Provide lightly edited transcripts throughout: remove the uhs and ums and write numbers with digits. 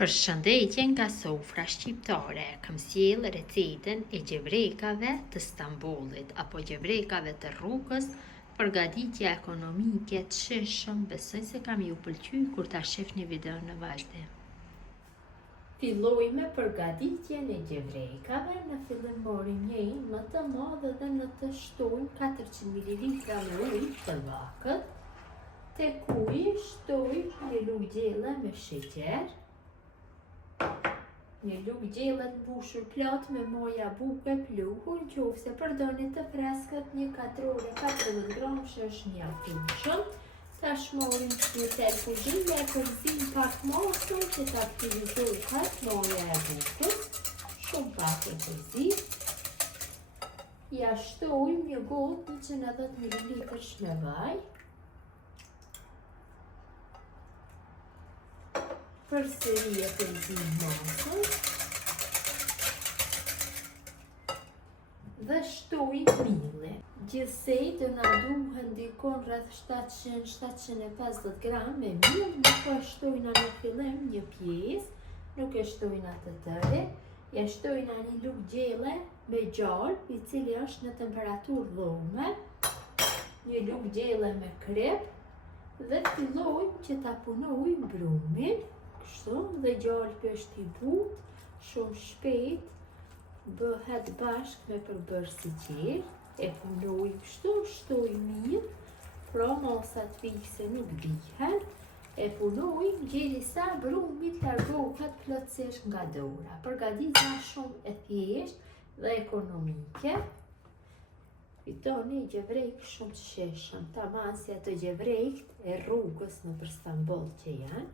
Përshëndetje nga sofra shqiptare, kam sjell recetën e gjevrekave të Stambollit apo gjevrekave të rrugës, përgatitje ekonomike të shishëm, besoj se kam ju pëlqy kur ta shihni videon në vazhdim. Filloj me përgatitjen e gjevrekave. Në fillim morim një më të madhe dhe në të shtojmë 400 ml me ujë të lakët, tek uji shtoj një lugë gjelle me sheqer, një lugë gjelle të mbushur plot me moja buke pluhur, nëse përdorni të freskët, një katrore 40 gram që është mjaftueshëm. Tash morim një tel kuzhine e përzim pak mosën që ta aktivizohet moja e bukës, shumë pak e përzim. Ja shtojmë një gotë 110 ml shmevaj. Përsëri e përzim mosën dhe shtoj milli. Gjithsej do na duhen ndikon rreth 700-750 gram me miell, nuk e shtojna në fillim një pjesë, nuk e shtojna të tërë, ja shtojna një lugë gjelle me gjalp, i cili është në temperaturë dhome, një lugë gjelle me krep dhe fillojmë që ta punojmë brumin. Kështu, dhe gjalpi është i butë, shumë shpejt bëhet bashkë me përbërës i qerë, e punojmë kështu, shtoj mirë, pra mosat fikse nuk dihen, e punojmë derisa brumi të largohet plotësisht nga dora. Përgatitja shumë e thjeshtë dhe ekonomike. Fitoni gjevrek shumë të shishëm, tamam si ato gjevrekt e rrugës nëpër Stamboll që janë.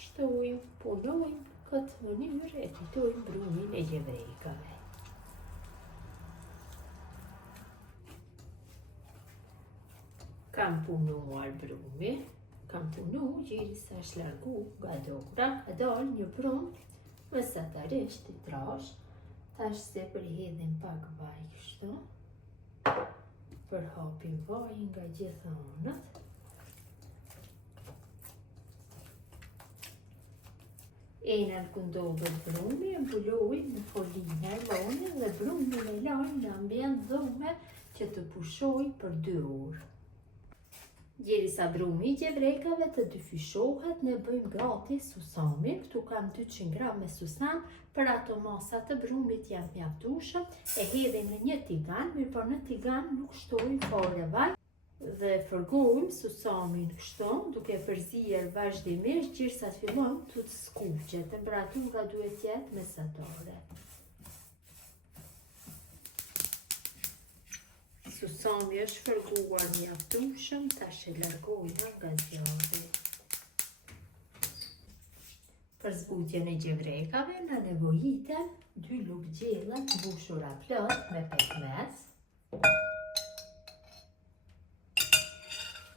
Shtojmë, punojmë këtë mënyrë e fitojmë brumin e gjevrekave. Kam punuar brumi, kam punu derisa është largu nga dora, ka dalë një brum mesatarisht i trash. Tash se përhedhim pak vaj kështu, përhapim vajin nga gjitha anët. Enën ku ndodhet brumi, e mbulojmë në folinë armoni dhe brumin e lajmë në ambient dhome që të pushoj për 2 orë. Derisa brumi i gjevrekave të dyfishohet, ne bëjmë gati susamin. Këtu kam 200 gram me susan, për ato masa të brumit janë mjaftueshëm. E hedhim në një tigan, mirë por në tigan nuk shtojmë fare vaj dhe fërgojmë susamin kështu, duke përzier vazhdimisht derisa të fillon të skuqet. Temperatura duhet jetë mesatare. Susami është fërguar mjaftueshëm, tash e largojna nga zjarri. Për zbutjen e gjevrekave na nevojiten 2 lugë gjelle të mbushura plot me pekmez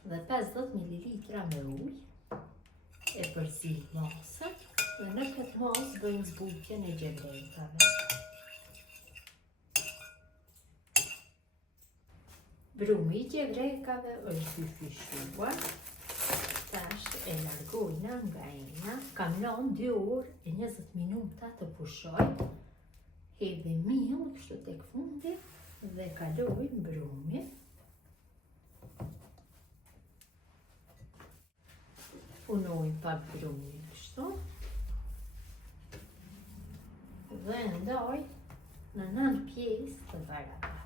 dhe 50 ml me ujë. E përzim mosën dhe në këtë mos bëjmë zbutjen e gjevrekave. Brumi i gjevrekave është dyfishuar, tash e largojna nga ena, kam lënë 2 orë e 20 minuta të pushoj, hedhim miell kështu tek fundi dhe kalojmë brumin. Punojmë pak brumin kështu dhe ndaj në 9 pjesë të barabarta.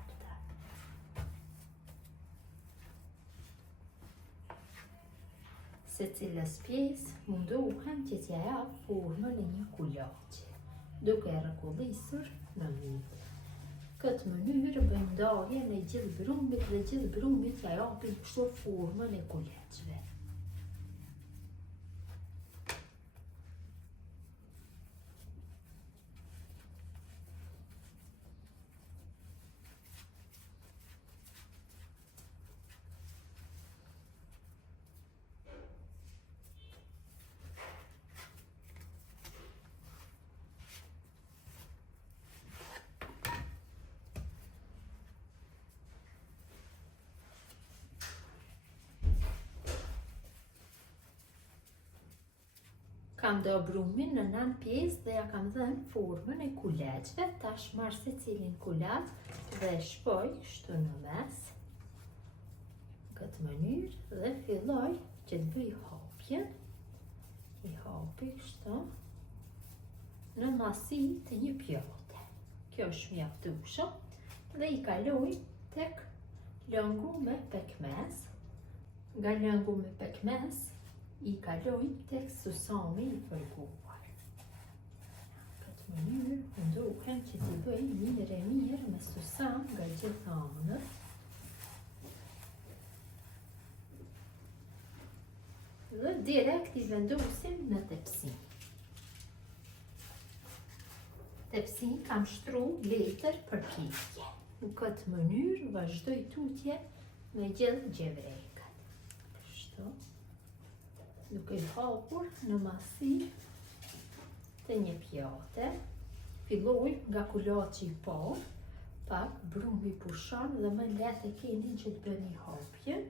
Secilës pjesë mundohem që t'ja jap formën e një kulaçe, duke rrëkullisur në midë. Këtë mënyrë bëjmë ndarjen e gjithë brumit dhe gjithë brumit t'ja japim kështu formën e kulaçeve. Kam do brumin në 9 pjesë dhe ja kam dhënë formën e kuleçve. Tash marr secilin kulaç dhe shpoj kështu në mes. Në këtë mënyrë dhe filloj që të bëj hapjen. I hapi kështu në masi të një pjate. Kjo është mjaftueshëm dhe i kaloj tek lëngu me pekmez. Nga lëngu me pekmez i kaloj tek susami i përguar. Në këtë mënyrë nduhem që t'i bëj mirë me susam nga gjitha anët. Dhe direkt i vendosim në tepsi. Tepsin kam shtru letër për pjekje. Në këtë mënyrë vazhdoj tutje me gjithë gjevrekat. Kështu. Duke i hapur në masi të një pjate, filloj nga kulaçi i parë, pak brumi pushon dhe më lehtë e keni që të bëni hapjen.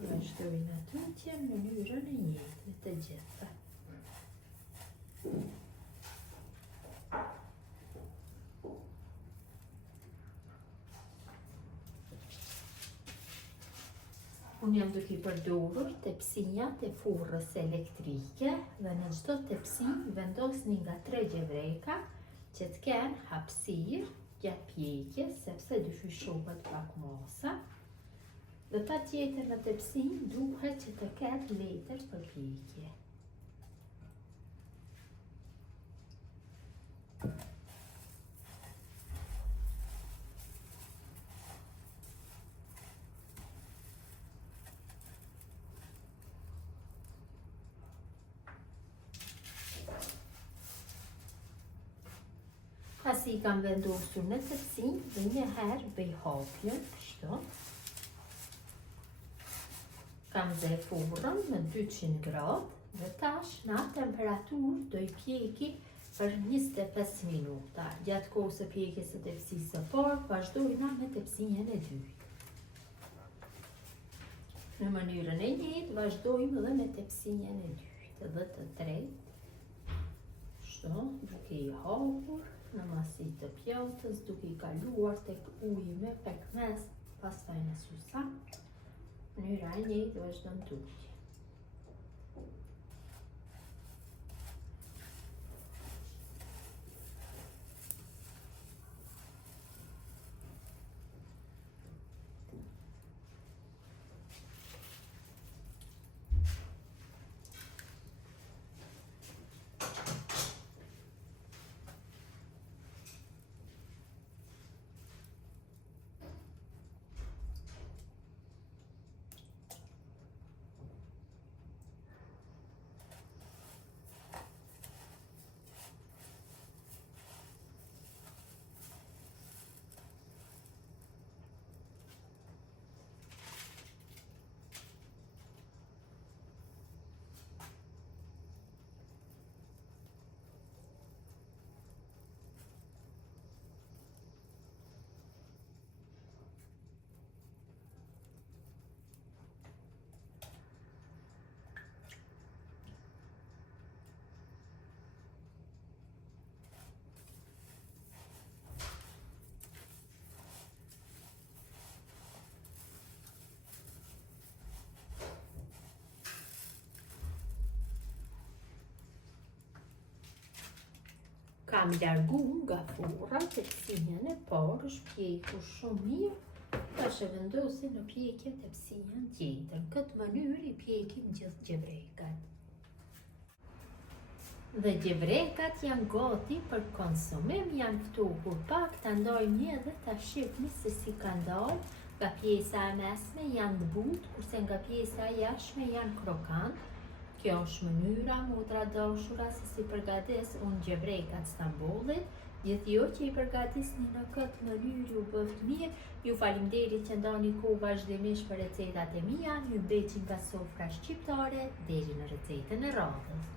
Vazhdojnë atutje në mënyrën e njëjtë të gjitha. Unë jam duke i përdorur tepsinjat e furrës elektrike dhe në çdo tepsi vendosni nga 3 gjevreka që të kenë hapësirë gjatë pjekjes sepse dyfishohet pak masa. Dhe patjetër në tepsin duhet që të ketë letër për pjekje. Pasi i kam vendosur në tepsi dhe një herë bëj hapjen, kështu. Kam zë furrën në 200 gradë dhe tash në atë temperaturë do i pjeki për 25 minuta. Gjatë kohës së pjekjes së tepsisë së parë, vazhdojna me tepsinjen e dytë. Në mënyrën e njëjtë vazhdojmë edhe me tepsinjen e dytë dhe të tretë. Kështu, duke i hapur në masi të pjatës, duke i kaluar tek uji me pekmez, pastaj në susam. Mënyra e njëjtë vazhdon tutje. Kam largu nga furra tepsinjen e parë, është pjekur shumë mirë, tash e vendosi në pjekje tepsinjen tjetër. Në këtë mënyrë i pjekim gjithë gjevrekat. Dhe gjevrekat janë gati për konsumim, janë ftohur pak, ta ndojmë edhe ta shihni se si ka ndalë. Nga pjesa e mesme janë të butë, kurse nga pjesa e jashtme janë krokant. Kjo është mënyra, motra dashura, se si përgatis unë gjevrekat Stambollit. Gjithë jo që i përgatisni në këtë mënyrë ju bëft mirë. Ju faleminderit që ndani kohë vazhdimisht për recetat e mia. Ju mbeqin nga sofra shqiptare deri në recetën e radhës.